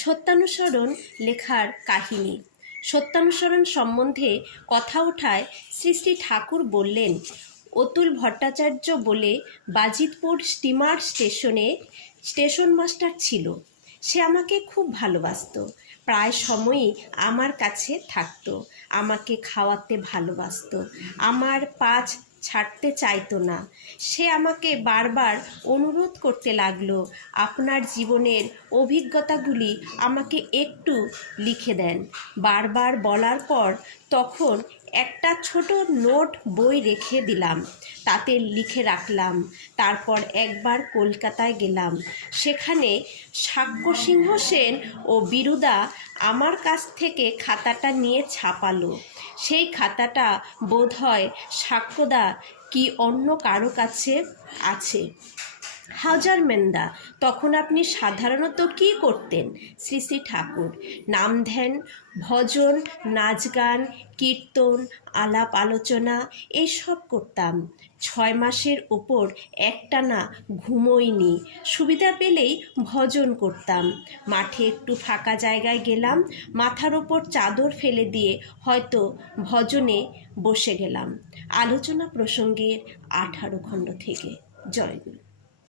সত্যানুসরণ লেখার কাহিনী। সত্যানুসরণ সম্বন্ধে কথা ওঠায় শ্রী শ্রী ঠাকুর বললেন, অতুল ভট্টাচার্য বলে বাজিতপুর স্টিমার স্টেশনে স্টেশন মাস্টার ছিল। সে আমাকে খুব ভালোবাসতো, প্রায় সময়ই আমার কাছে থাকতো, আমাকে খাওয়াতে ভালোবাসতো, আমার পাছ ছাড়তে চাইতো না। সে আমাকে বারবার অনুরোধ করতে লাগলো, আপনার জীবনের অভিজ্ঞতাগুলি আমাকে একটু লিখে দেন। বারবার বলার পর তখন একটা ছোট নোট বই রেখে দিলাম, তাতে লিখে রাখলাম। তারপর একবার কলকাতায় গেলাম, সেখানে সাক্ষ্য সিংহ সেন ও বিরুদা আমার কাছ থেকে খাতাটা নিয়ে ছাপালো। সেই খাতাটা বোধহয় সাক্ষ্যদা কি অন্য কারো কাছে আছে। হাজার মেন্দা, তখন আপনি সাধারণত কি করতেন? শ্রী শ্রী ঠাকুর, নাম ধ্যান, ভজন, নাচ গান, কীর্তন, আলাপ আলোচনা এইসব করতাম। 6 মাসের ওপর একটানা ঘুমোইনি। সুবিধা পেলেই ভজন করতাম। মাঠে একটু ফাঁকা জায়গায় গেলাম, মাথার ওপর চাদর ফেলে দিয়ে হয়তো ভজনে বসে গেলাম। আলোচনা প্রসঙ্গের 18 খণ্ড থেকে। জয়গুরু।